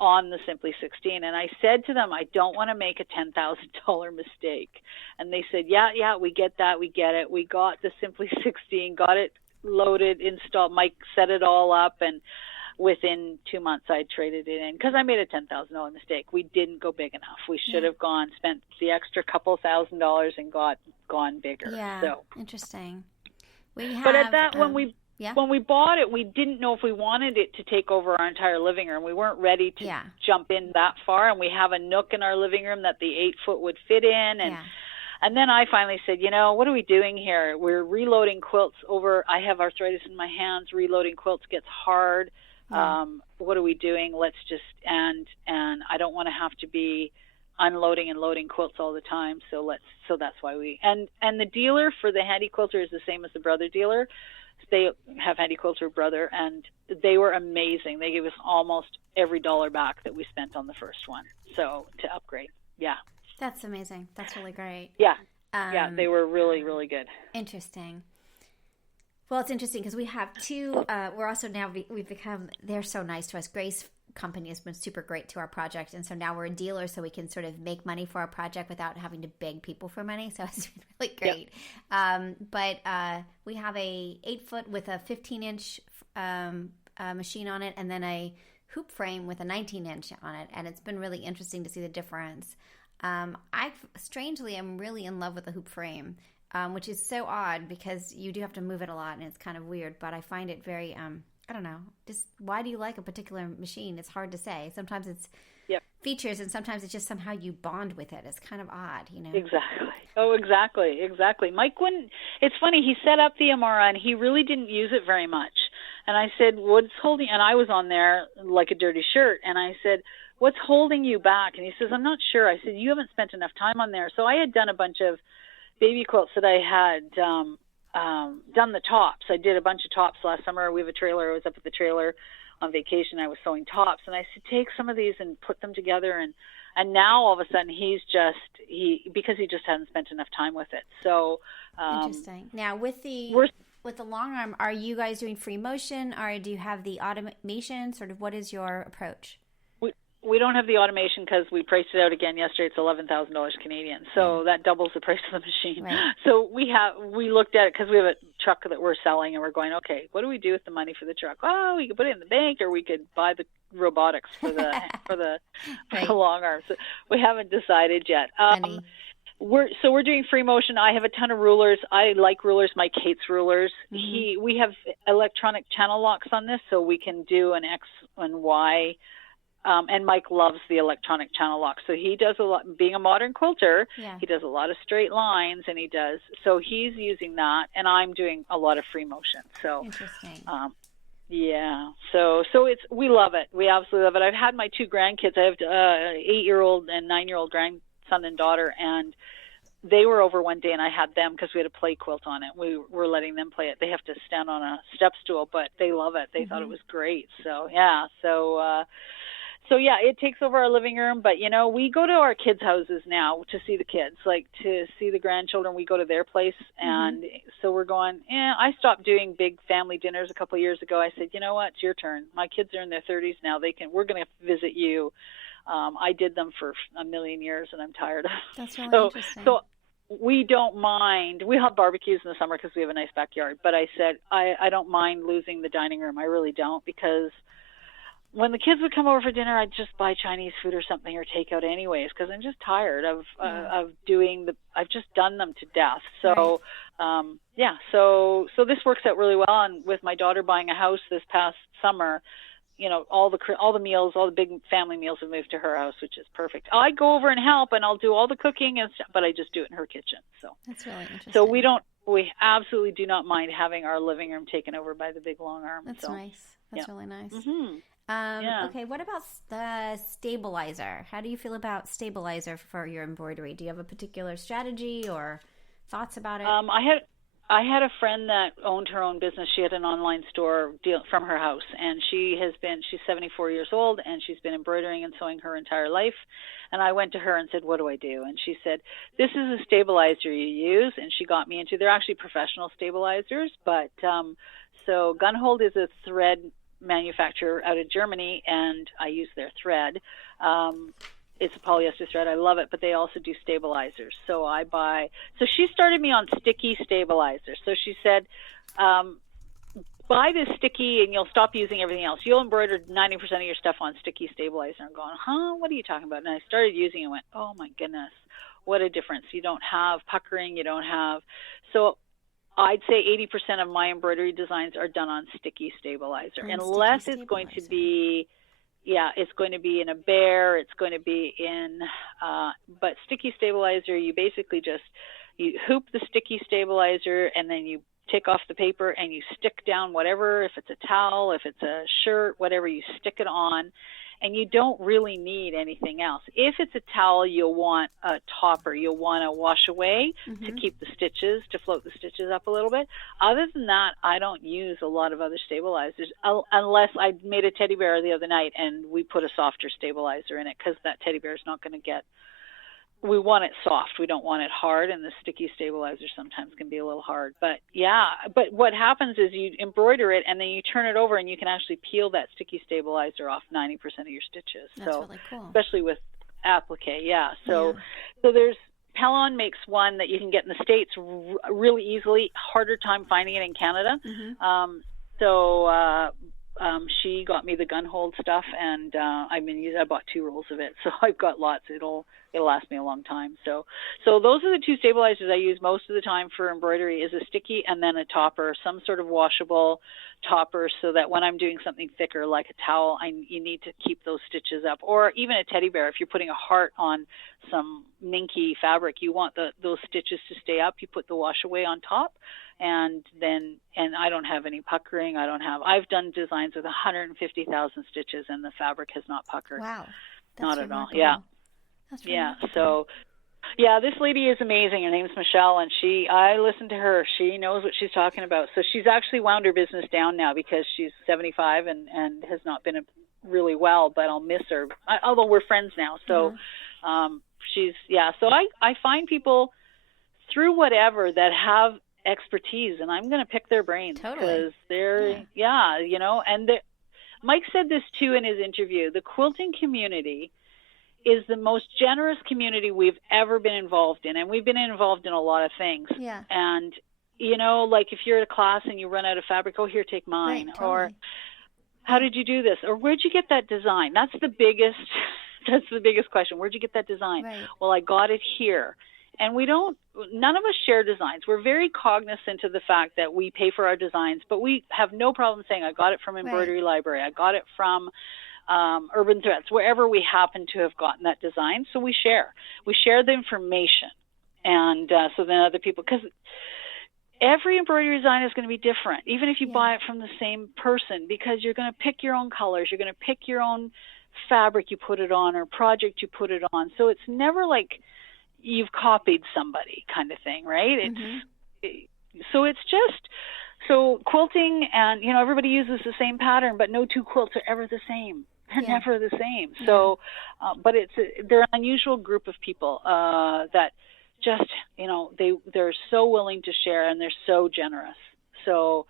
on the Simply 16. And I said to them, I don't want to make a $10,000 mistake. And they said, yeah, we get that. We get it. We got the Simply 16, got it loaded, installed. Mike set it all up, and within 2 months, I traded it in because I made a $10,000 mistake. We didn't go big enough. We should have spent the extra couple $1,000s and gone bigger. Yeah, so interesting. But at that, when we Yeah. When we bought it, we didn't know if we wanted it to take over our entire living room. We weren't ready to jump in that far, and we have a nook in our living room that the 8-foot would fit in. And then I finally said, what are we doing here? We're reloading quilts over. I have arthritis in my hands. Reloading quilts gets hard. What are we doing? Let's just, and I don't want to have to be unloading and loading quilts all the time. So that's why and the dealer for the Handy Quilter is the same as the Brother dealer. They have Handy Quilter Brother, and they were amazing. They gave us almost every dollar back that we spent on the first one. So to upgrade. Yeah. That's amazing. That's really great. Yeah. They were really, really good. Interesting. Well, it's interesting because we have two, we're also now, we've become, they're so nice to us. Grace Company has been super great to our project. And so now we're a dealer, so we can sort of make money for our project without having to beg people for money. So it's been really great. Yep. But we have a 8-foot with a 15-inch machine on it, and then a hoop frame with a 19-inch on it. And it's been really interesting to see the difference. I strangely am really in love with the hoop frame, which is so odd because you do have to move it a lot and it's kind of weird, but I find it very, I don't know, just why do you like a particular machine? It's hard to say. Sometimes it's features and sometimes it's just somehow you bond with it. It's kind of odd, Exactly. Oh, exactly. Mike, it's funny, he set up the MRI and he really didn't use it very much. And I said, what's holding, and I was on there like a dirty shirt, and I said, what's holding you back? And he says, I'm not sure. I said, you haven't spent enough time on there. So I had done a bunch of baby quilts that I had done the tops. I did a bunch of tops last summer. We have a trailer. I was up at the trailer on vacation. I was sewing tops. And I said, take some of these and put them together. And now all of a sudden because he just hadn't spent enough time with it. So interesting. Now with the long arm, are you guys doing free motion or do you have the automation? Sort of what is your approach? We don't have the automation because we priced it out again yesterday. It's $11,000 Canadian, so that doubles the price of the machine. Right. So we looked at it because we have a truck that we're selling, and we're going, okay, what do we do with the money for the truck? Oh, we could put it in the bank, or we could buy the robotics for the for the long arm. So we haven't decided yet. We're doing free motion. I have a ton of rulers. I like rulers. Mike hates rulers. Mm-hmm. We have electronic channel locks on this, so we can do an X and Y. And Mike loves the electronic channel lock. So he does a lot, being a modern quilter, he does a lot of straight lines, and so he's using that, and I'm doing a lot of free motion. So, interesting. So we love it. We absolutely love it. I've had my 2 grandkids. I have 8-year-old and 9-year-old grandson and daughter, and they were over one day, and I had them because we had a play quilt on it. We were letting them play it. They have to stand on a step stool, but they love it. They thought it was great. So, So, it takes over our living room, but, we go to our kids' houses now to see the kids, like to see the grandchildren. We go to their place, and so we're going, I stopped doing big family dinners a couple of years ago. I said, you know what, it's your turn. My kids are in their 30s now. We're going to visit you. I did them for a million years, and I'm tired of That's really interesting. So we don't mind. We have barbecues in the summer because we have a nice backyard, but I said, I don't mind losing the dining room. I really don't, because when the kids would come over for dinner, I'd just buy Chinese food or something or takeout anyways, because I'm just tired of doing I've just done them to death. So, so this works out really well. And with my daughter buying a house this past summer, all the meals, all the big family meals have moved to her house, which is perfect. I go over and help, and I'll do all the cooking and stuff, but I just do it in her kitchen. So that's really interesting. So we absolutely do not mind having our living room taken over by the big long arm. That's nice. That's really nice. Mm-hmm. Okay, what about the stabilizer? How do you feel about stabilizer for your embroidery? Do you have a particular strategy or thoughts about it? I had a friend that owned her own business. She had an online store from her house, and she's 74 years old, and she's been embroidering and sewing her entire life. And I went to her and said, what do I do? And she said, this is a stabilizer you use. And she got me into, they're actually professional stabilizers, but so Gunhold is a thread manufacturer out of Germany, and I use their thread. It's a polyester thread. I love it, but they also do stabilizers. So she started me on sticky stabilizers. So she said, buy this sticky and you'll stop using everything else. You'll embroider 90% of your stuff on sticky stabilizer. I'm going, what are you talking about? And I started using it and went, oh my goodness, what a difference. You don't have puckering, you don't have. So I'd say 80% of my embroidery designs are done on sticky stabilizer, unless it's going to be, it's going to be in a bear, it's going to be in, but sticky stabilizer, you basically just, you hoop the sticky stabilizer and then you take off the paper and you stick down whatever, if it's a towel, if it's a shirt, whatever, you stick it on. And you don't really need anything else. If it's a towel, you'll want a topper. You'll want to wash away to keep the stitches, to float the stitches up a little bit. Other than that, I don't use a lot of other stabilizers, unless I made a teddy bear the other night and we put a softer stabilizer in it, because that teddy bear is not going to get, we want it soft. We don't want it hard, and the sticky stabilizer sometimes can be a little hard. But but what happens is you embroider it and then you turn it over and you can actually peel that sticky stabilizer off 90% of your stitches. That's really cool. Especially with applique, So there's, Pellon makes one that you can get in the States really easily, harder time finding it in Canada. She got me the gun hold stuff, and I bought 2 rolls of it, so I've got lots. It'll last me a long time. So those are the 2 stabilizers I use most of the time for embroidery, is a sticky and then a topper, some sort of washable topper, so that when I'm doing something thicker like a towel, you need to keep those stitches up. Or even a teddy bear, if you're putting a heart on some minky fabric, you want those stitches to stay up. You put the wash away on top, and I don't have any puckering. I've done designs with 150,000 stitches and the fabric has not puckered. Wow. Not at all. Yeah. That's remarkable. This lady is amazing. Her name's Michelle, and I listen to her. She knows what she's talking about. So she's actually wound her business down now because she's 75 and has not been really well, but I'll miss her, although we're friends now. So so I find people through whatever that have expertise, and I'm going to pick their brains because they're, and Mike said this too in his interview. The quilting community is the most generous community we've ever been involved in, and we've been involved in a lot of things. Yeah. And, like if you're at a class and you run out of fabric, oh, here, take mine. Right, totally. Or how did you do this? Or where'd you get that design? That's the biggest question. Where'd you get that design? Right. Well, I got it here. And none of us share designs. We're very cognizant of the fact that we pay for our designs, but we have no problem saying, I got it from Embroidery Library. I got it from Urban Threads, wherever we happen to have gotten that design. So we share the information. And so then other people, because every embroidery design is going to be different, even if you buy it from the same person, because you're going to pick your own colors. You're going to pick your own fabric you put it on or project you put it on. So it's never like you've copied somebody kind of thing, right? So quilting, and everybody uses the same pattern, but no 2 quilts are ever the same. They're never the same. So, but they're an unusual group of people that just, they're so willing to share, and they're so generous. So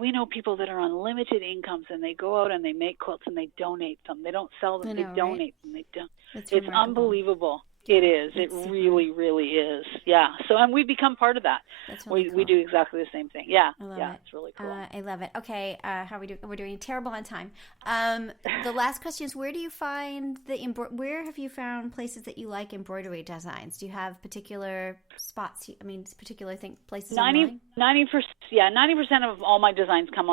we know people that are on limited incomes, and they go out and they make quilts and they donate them. They don't sell them, they donate them. They don't. It's unbelievable. It is. It really, really is. Yeah. So, and we've become part of that. Really we do exactly the same thing. Yeah. It's really cool. I love it. Okay. How are we doing? We're doing terrible on time. The last question is, where do you find where have you found places that you like embroidery designs? Do you have particular spots? Particular places? 90% of all my designs come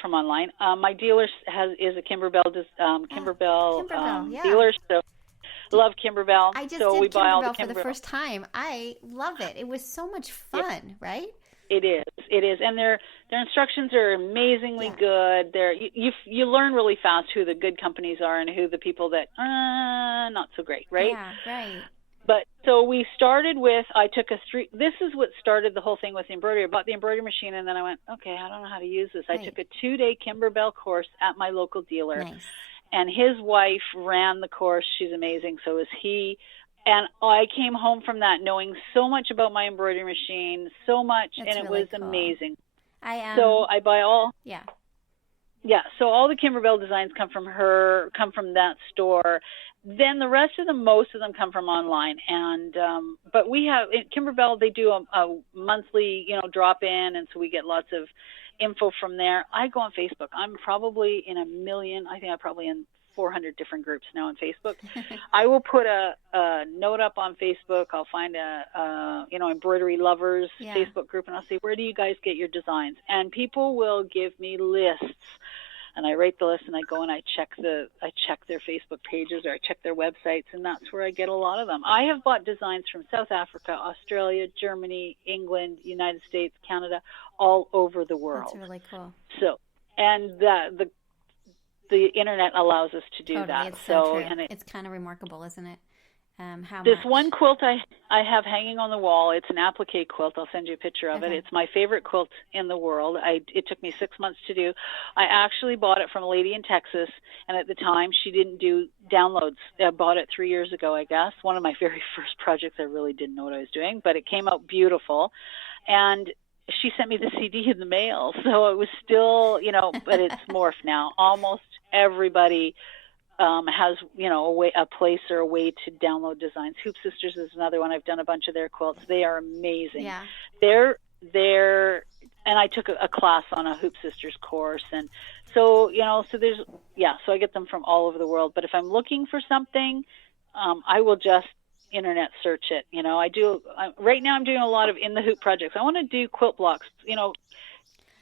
from online. My dealer is a Kimberbell dealer. So. Love Kimberbell. I just did Kimberbell for the first time. I love it. It was so much fun, right? It is, and their instructions are amazingly good. You learn really fast who the good companies are and who the people that not so great, right? Yeah, right. But so we started with, this is what started the whole thing with embroidery. I bought the embroidery machine, and then I went, okay, I don't know how to use this. Right. I took a 2-day Kimberbell course at my local dealer. Nice. And his wife ran the course. She's amazing. So is he. And I came home from that knowing so much about my embroidery machine, so much, and it was amazing. So I buy all. Yeah. Yeah. So all the Kimberbell designs come from that store. Then the rest of them, most of them come from online. And but we have Kimberbell. They do a monthly, drop in, and so we get lots of info from there. I go on Facebook. I'm probably in 1 million. I think I'm probably in 400 different groups now on Facebook. I will put a note up on Facebook. I'll find a embroidery lovers Facebook group, and I'll say, where do you guys get your designs? And people will give me lists. And I write the list, and I go and I check their Facebook pages, or I check their websites, and that's where I get a lot of them. I have bought designs from South Africa, Australia, Germany, England, United States, Canada, all over the world. That's really cool. So, and the internet allows us to do that. It's so true. And it's kind of remarkable, isn't it? This one quilt I have hanging on the wall, it's an applique quilt. I'll send you a picture of it. It's my favorite quilt in the world. It took me 6 months to do. I actually bought it from a lady in Texas, and at the time she didn't do downloads. I bought it 3 years ago, I guess. One of my very first projects. I really didn't know what I was doing, but it came out beautiful. And she sent me the CD in the mail, so it was still, but it's morphed now. Almost everybody has, a place or a way to download designs. Hoop Sisters is another one. I've done a bunch of their quilts. They are amazing. Yeah. They're and I took a class on a Hoop Sisters course, and so so I get them from all over the world. But if I'm looking for something, I will just internet search it. Right now I'm doing a lot of in the hoop projects. I want to do quilt blocks,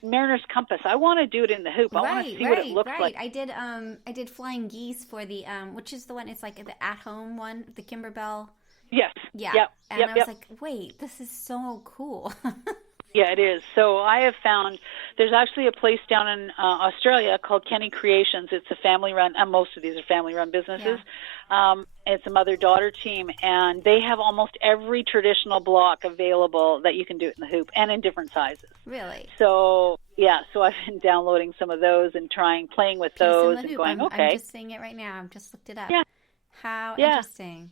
Mariner's Compass. I want to do it in the hoop. I want to see what it looks like. I did Flying Geese for the which is the one, it's like the at-home one, the Kimberbell. Yes. Yeah. Yep. And I was like, wait, this is so cool. Yeah, it is. So I have found there's actually a place down in Australia called Kenny Creations. It's a family-run, most of these are family-run businesses. Yeah. It's a mother-daughter team, and they have almost every traditional block available that you can do it in the hoop, and in different sizes. Really? So, so I've been downloading some of those and playing with those and going, I'm just seeing it right now. I've just looked it up. Yeah. How interesting.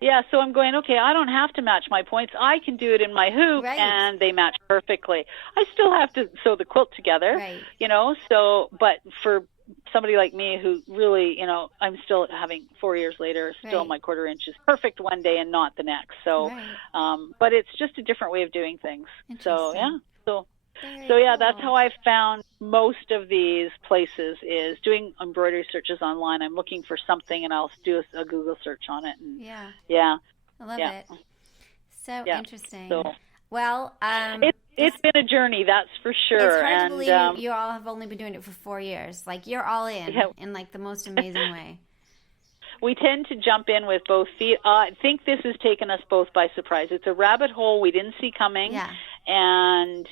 Yeah, so I'm going, okay, I don't have to match my points. I can do it in my hoop, and they match perfectly. I still have to sew the quilt together, but for somebody like me who really, I'm still having 4 years later, still my quarter inch is perfect one day and not the next. So, but it's just a different way of doing things. So, that's how I've found most of these places, is doing embroidery searches online. I'm looking for something, and I'll do a Google search on it. And I love it. So interesting. So, well, it's been a journey, that's for sure. It's hard to believe you all have only been doing it for 4 years. Like, you're all in like the most amazing way. We tend to jump in with both feet. I think this has taken us both by surprise. It's a rabbit hole we didn't see coming, and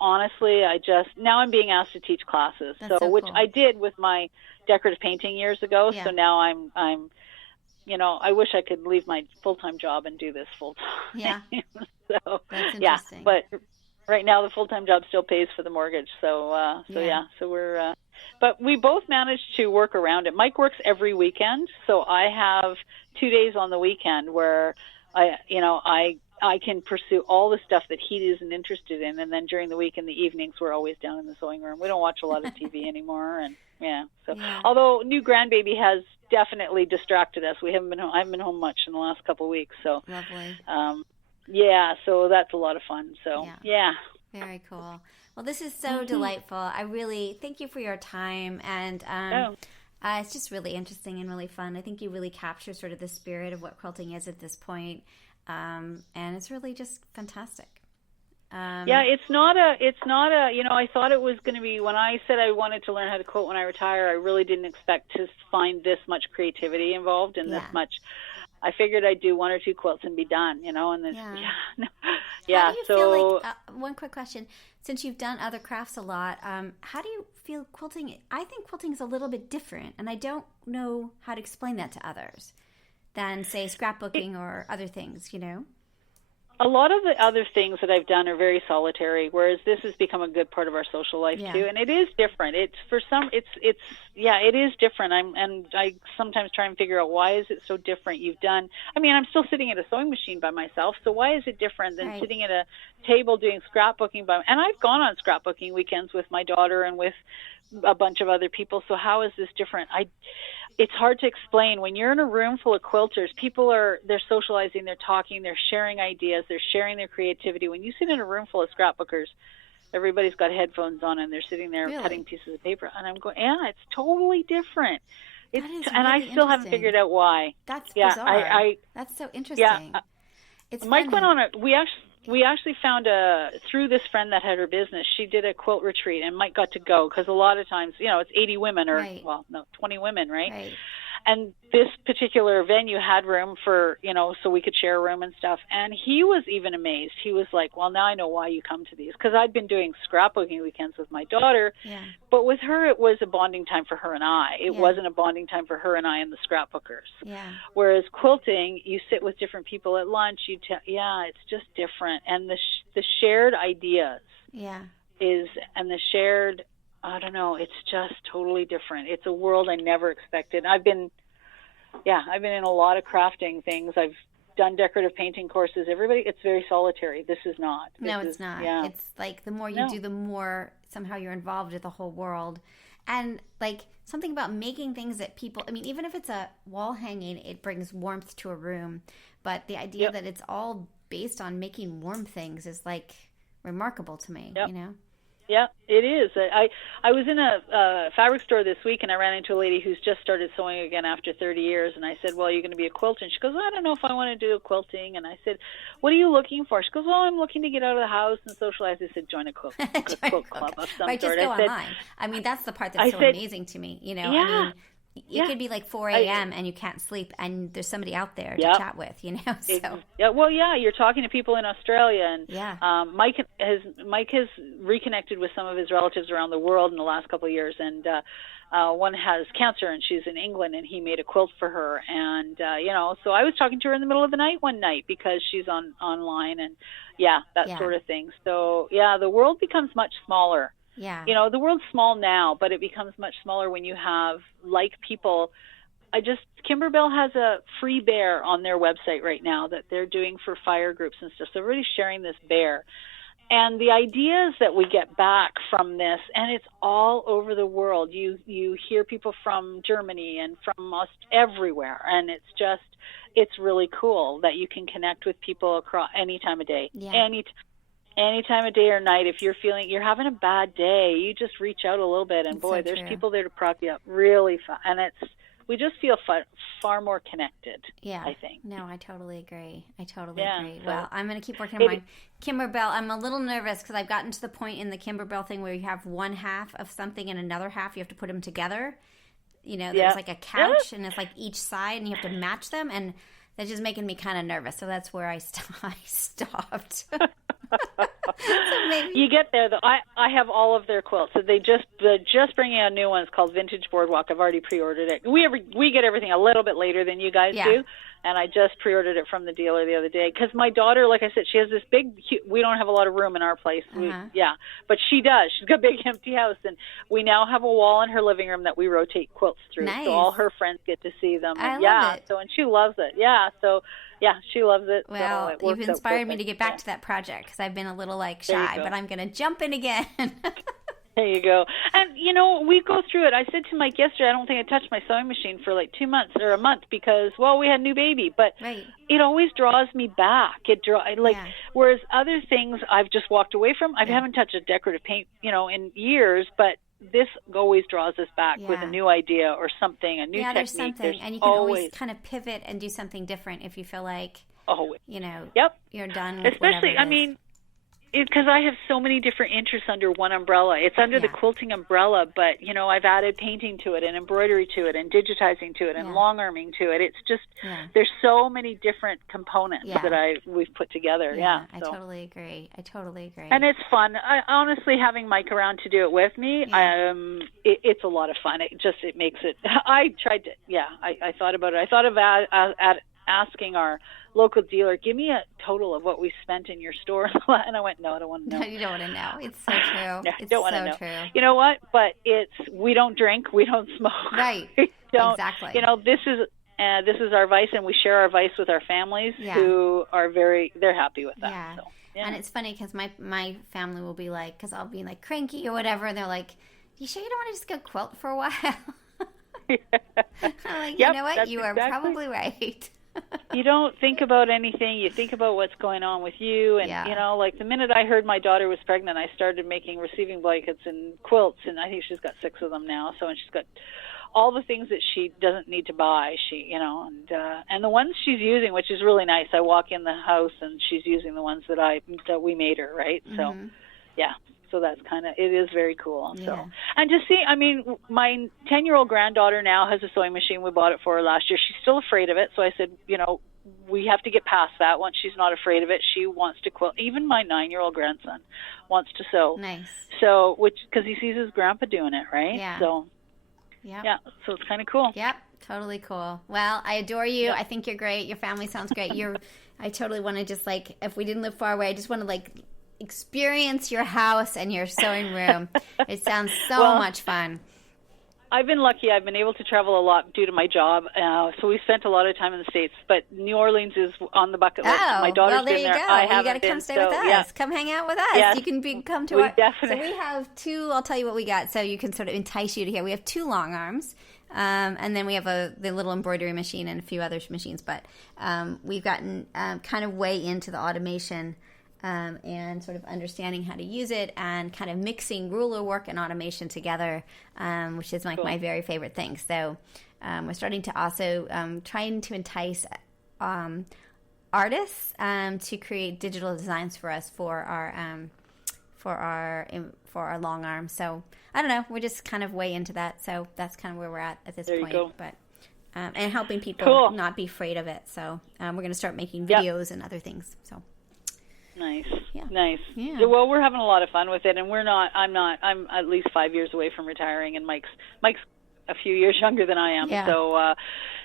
honestly, now I'm being asked to teach classes. So which cool. I did with my decorative painting years ago. Yeah. So now I'm I wish I could leave my full-time job and do this full-time. Yeah. So, that's interesting. But right now the full-time job still pays for the mortgage. So we're, but we both managed to work around it. Mike works every weekend. So I have 2 days on the weekend where I can pursue all the stuff that he isn't interested in, and then during the week in the evenings we're always down in the sewing room. We don't watch a lot of TV anymore, and although new grandbaby has definitely distracted us. I haven't been home much in the last couple of weeks, so lovely. So that's a lot of fun. So very cool. Well, this is so delightful. I really thank you for your time, and it's just really interesting and really fun. I think you really capture sort of the spirit of what quilting is at this point. And it's really just fantastic. It's not a, I thought it was going to be, when I said I wanted to learn how to quilt when I retire, I really didn't expect to find this much creativity involved and this much. I figured I'd do 1 or 2 quilts and be done, and this, How do you feel like, one quick question, since you've done other crafts a lot, how do you feel quilting? I think quilting is a little bit different, and I don't know how to explain that to others than, say, scrapbooking or other things, A lot of the other things that I've done are very solitary, whereas this has become a good part of our social life too. And it is different. It is different. I sometimes try and figure out, why is it so different? I'm still sitting at a sewing machine by myself, so why is it different than sitting at a table doing scrapbooking and I've gone on scrapbooking weekends with my daughter and with a bunch of other people. So how is this different? It's hard to explain. When you're in a room full of quilters, they're socializing, they're talking, they're sharing ideas, they're sharing their creativity. When you sit in a room full of scrapbookers, everybody's got headphones on and they're sitting there cutting pieces of paper. And I'm going, it's totally different. It's, that is and really I still haven't interesting. figured out why. That's Yeah, bizarre. That's so interesting. Yeah, It's Mike funny. went on we actually found through this friend that had her business, she did a quilt retreat, and Mike got to go because a lot of times, it's 80 women or, Right. 20 women, right? Right. And this particular venue had room for, so we could share a room and stuff. And he was even amazed. He was like, well, now I know why you come to these. Because I'd been doing scrapbooking weekends with my daughter. Yeah. But with her, it was a bonding time for her and I. It Yeah. wasn't a bonding time for her and I and the scrapbookers. Yeah. Whereas quilting, you sit with different people at lunch. It's just different. And the shared ideas Yeah. and the shared, I don't know, it's just totally different. It's a world I never expected. I've been in a lot of crafting things. I've done decorative painting courses. It's very solitary. This is not. No, it's not. Yeah. It's like the more you do, the more somehow you're involved with the whole world. And like something about making things that people, I mean, even if it's a wall hanging, it brings warmth to a room. But the idea that it's all based on making warm things is like remarkable to me, Yep. you know? Yeah, it is. I was in a fabric store this week, and I ran into a lady who's just started sewing again after 30 years. And I said, well, you're going to be a quilter? And she goes, well, I don't know if I want to do quilting. And I said, what are you looking for? She goes, well, I'm looking to get out of the house and socialize. I said, join a quilt club of some Right, sort. just go I said, online. I mean, that's the part that's amazing to me. You know, Yeah. I mean, it could be like 4 a.m. and you can't sleep, and there's somebody out there to chat with, you know. So you're talking to people in Australia, and Mike has reconnected with some of his relatives around the world in the last couple of years, and one has cancer, and she's in England, and he made a quilt for her, and so I was talking to her in the middle of the night one night because she's online, and that sort of thing. So the world becomes much smaller. Yeah. The world's small now, but it becomes much smaller when you have like people. Kimberbell has a free bear on their website right now that they're doing for fire groups and stuff. So everybody's sharing this bear. And the ideas that we get back from this, and it's all over the world. You hear people from Germany and from everywhere, and it's really cool that you can connect with people across any time of day. Yeah. Any time of day or night, if you're feeling you're having a bad day, you just reach out a little bit, and That's boy, so there's true. people there to prop you up really fun. And we just feel far more connected. Yeah, I think. No, I totally agree. agree. So well, I'm going to keep working on mine. Kimberbell, I'm a little nervous because I've gotten to the point in the Kimberbell thing where you have one half of something and another half, you have to put them together. You know, there's like a couch and it's like each side and you have to match them, and that's just making me kind of nervous. So that's where I stopped. So maybe. You get there though. I have all of their quilts. So they're just bringing out new ones called Vintage Boardwalk. I've already pre-ordered it. We get everything a little bit later than you guys do, and I just pre-ordered it from the dealer the other day because my daughter, like I said, she has this big. We don't have a lot of room in our place. But she does. She's got a big empty house, and we now have a wall in her living room that we rotate quilts through, Nice. so all her friends get to see them. I love it. So and she loves it. She loves it. Well, so you've inspired me to get back to that project because I've been a little shy, but I'm going to jump in again. There you go. And, we go through it. I said to Mike yesterday, I don't think I touched my sewing machine for 2 months or a month because, we had a new baby. But it always draws me back. Whereas other things I've just walked away from. I haven't touched a decorative paint, in years, but this always draws us back with a new idea or something, a new technique. There's something. And you can always kind of pivot and do something different if you feel like, you're done with Especially, whatever it is. Because I have so many different interests under one umbrella. It's under the quilting umbrella, but, I've added painting to it and embroidery to it and digitizing to it and long arming to it. It's just, there's so many different components that we've put together. I totally agree. And it's fun. Honestly, having Mike around to do it with me, it's a lot of fun. It makes it, I thought about it. I thought of asking our local dealer, give me a total of what we spent in your store. And I went, no, I don't want to know. No, you don't want to know. It's so true. It's don't want to know. True. You know what? But we don't drink, we don't smoke. Right. We don't, exactly. This is our vice, and we share our vice with our families who are they're happy with that. Yeah. So, and it's funny because my family will be like, because I'll be cranky or whatever, and they're like, you sure you don't want to just go quilt for a while? I'm like, you know what? You are probably right. you don't think about anything. You think about what's going on with you. And, Yeah. you know, like the minute I heard my daughter was pregnant, I started making receiving blankets and quilts. And I think she's got 6 of them now. So, and she's got all the things that she doesn't need to buy. She, you know, and the ones she's using, which is really nice. I walk in the house and she's using the ones that we made her, right? So, yeah. So that's it is very cool. Yeah. So, and to see, I mean, my 10-year-old granddaughter now has a sewing machine. We bought it for her last year. She's still afraid of it. So I said, you know, we have to get past that. Once she's not afraid of it, she wants to quilt. Even my 9-year-old grandson wants to sew. Nice. So, because he sees his grandpa doing it, right? Yeah. So, Yep. yeah, so it's kind of cool. Yep, totally cool. Well, I adore you. Yep. I think you're great. Your family sounds great. I totally want to just like, if we didn't live far away, I just want to like experience your house and your sewing room. It sounds so much fun. I've been lucky. I've been able to travel a lot due to my job. So we spent a lot of time in the States. But New Orleans is on the bucket list. My daughter's there been you there. go. I You got to come stay with us. Yeah. Come hang out with us. Yes. You can come to We our. definitely. So we have 2. I'll tell you what we got. So you can sort of entice you to here. We have 2 long arms. And then we have the little embroidery machine and a few other machines. But we've gotten kind of way into the automation and sort of understanding how to use it and kind of mixing ruler work and automation together, which is like my very favorite thing. So we're starting to also trying to entice artists to create digital designs for us for our long arms. So I don't know, we're just kind of way into that. So that's kind of where we're at this there point. You go. But and helping people not be afraid of it. So we're going to start making videos and other things. So. Nice. Yeah. Nice. Yeah. Well, we're having a lot of fun with it, and I'm at least 5 years away from retiring, and Mike's a few years younger than I am. Yeah. So,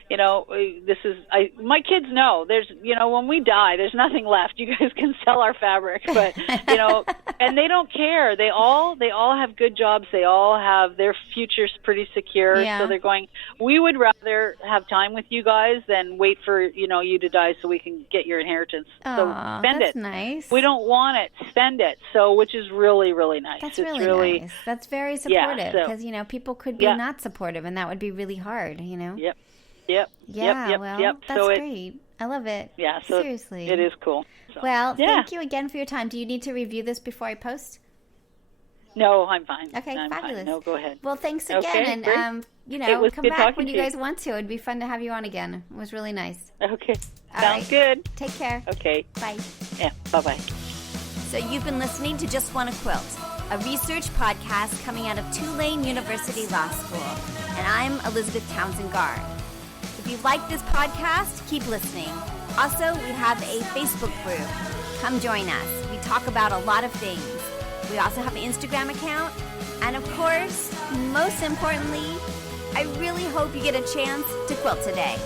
you know, my kids know when we die, there's nothing left. You guys can sell our fabric, but, you know, and they don't care. They all have good jobs. They all have their futures pretty secure. Yeah. So they're going, we would rather have time with you guys than wait for, you know, you to die so we can get your inheritance. So spend that's it. Nice. We don't want it. Spend it. So, which is really, really nice. That's really nice. That's very supportive because, you know, people could be not supportive and that would be really hard, you know? Yep. Yeah, well, that's so great. I love it. Yeah, so seriously. it is cool. So, well, thank you again for your time. Do you need to review this before I post? No, I'm fine. Okay, I'm fabulous. Fine. No, go ahead. Well, thanks again, great. and you know, come good back when you to guys want to. It'd be fun to have you on again. It was really nice. Okay, All sounds right. good. Take care. Okay. Bye. Yeah. Bye. So you've been listening to Just Wanna Quilt, a research podcast coming out of Tulane University Law School, and I'm Elizabeth Townsend Gard. If you like this podcast, keep listening. Also, we have a Facebook group. Come join us. We talk about a lot of things. We also have an Instagram account. And of course, most importantly, I really hope you get a chance to quilt today.